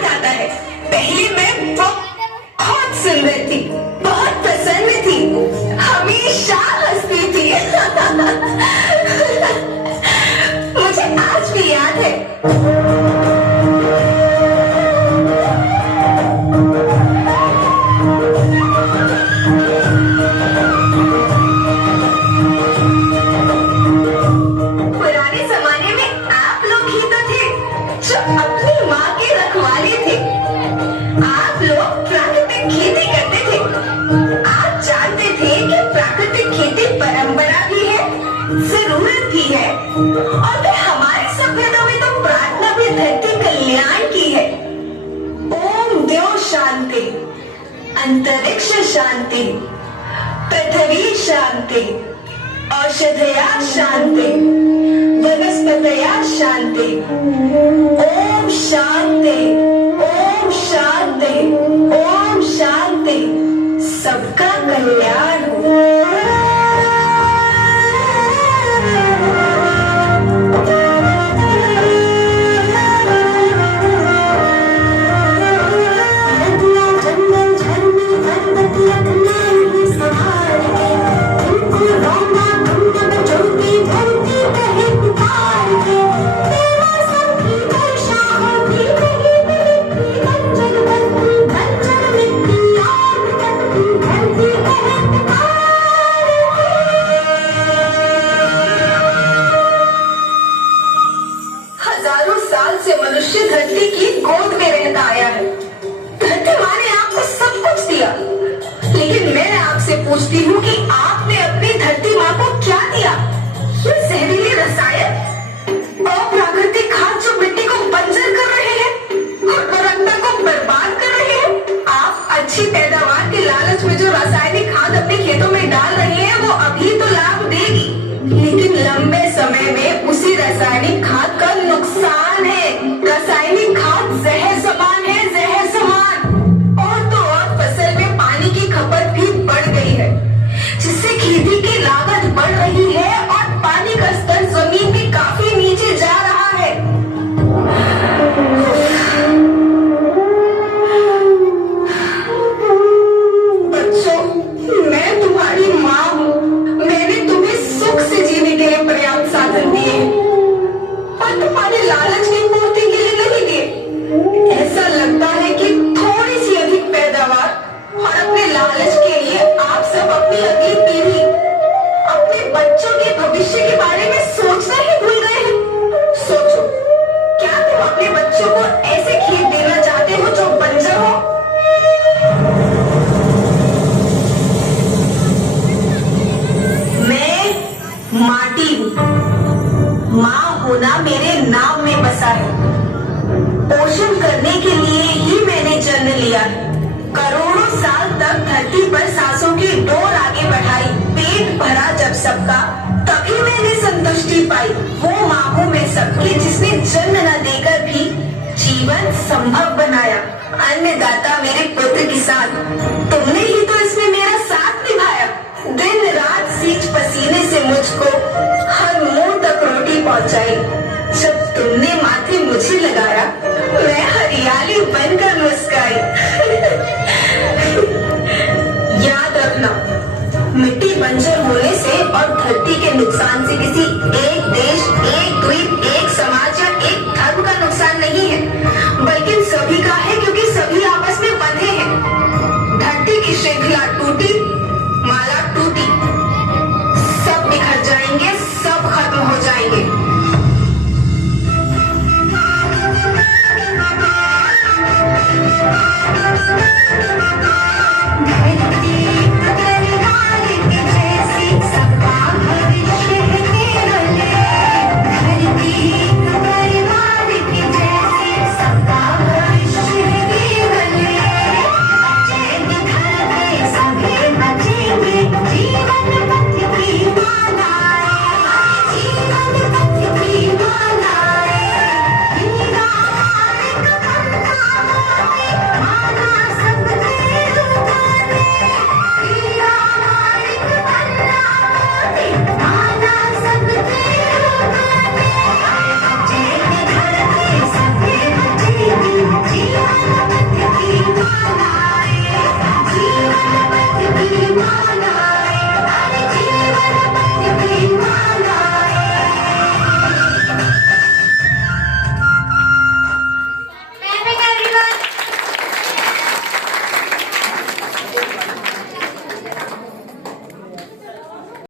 याद आता है, पहले मैं बहुत सुंदर थी, बहुत प्रसन्न थी, हमेशा हंसती थी। मुझे आज भी याद है। पुराने जमाने में आप लोग ही तो थे जो अपनी माँ के रखवाले थे। आप लोग प्राकृतिक खेती करते थे। आप जानते थे कि प्राकृतिक खेती परंपरा भी है, जरूरत भी है, और फिर हमारी सभ्यता में तो प्रार्थना भी धरती कल्याण की है। ओम द्यो शांति, अंतरिक्ष शांति, पृथ्वी शांति, औषधया शांति, वनस्पतया शांति। ओम शांति, ओम शांति, ओम शांति। सबका कल्याण हो। हजारों साल से मनुष्य धरती की गोद में रहता आया है। धरती माँ ने आपको सब कुछ दिया, लेकिन मैं आपसे पूछती हूँ कि आपने अपनी धरती माँ को क्या दिया? ये जहरीले रसायन, अप्राकृतिक खाद जो मिट्टी को बंजर कर रहे हैं, उर्वरकता को बर्बाद कर रहे हैं। आप अच्छी पैदावार के लालच में जो रासायनिक खाद अपने खेतों में डाल रहे हैं, वो अभी तो लाभ देगी, लेकिन लंबे समय में उसी रासायनिक खाद का नुकसान है। रासायनिक खाद जहर समान है, जहर समान। और तो और फसल में पानी की खपत भी बढ़ गई है, जिससे खेती की लागत बढ़ रही है और पानी का स्तर जमीन में काफी नीचे जा रहा है। बच्चों, मैं तुम्हारी माँ हूँ। मैंने तुम्हें सुख से जीने के लिए पर्याप्त साधन दिए, पर तुम्हारे लालच की पूर्ति के लिए नहीं दिए। ऐसा लगता है कि थोड़ी सी अधिक पैदावार और अपने लालच के लिए आप सब अपनी अगली पीढ़ी, अपने बच्चों के भविष्य के बारे में सोचना ही भूल गए हैं। सोचो, क्या तुम अपने बच्चों को ऐसे खेत देना चाहते हो जो बंजर हो? मैं माटी हूँ। माँ होना मेरे नाम में बसा है। पोषण करने के लिए ही मैंने जन्म लिया है। करोड़ों साल तक धरती पर सांसों की डोर आगे बढ़ाई, पेट भरा जब सबका, तभी मैंने संतुष्टि पाई। वो माँ हूँ मैं सबकी, जिसने जन्म न देकर भी जीवन संभव बनाया। अन्नदाता मेरे पुत्र किसान, तुमने ही तो इसमें मेरा साथ निभाया। दिन रात सींच पसीने से मुझको हर मुंह तक रोटी पहुंचाई। जब तुमने माथे मुझे लगाया, मैं हरियाली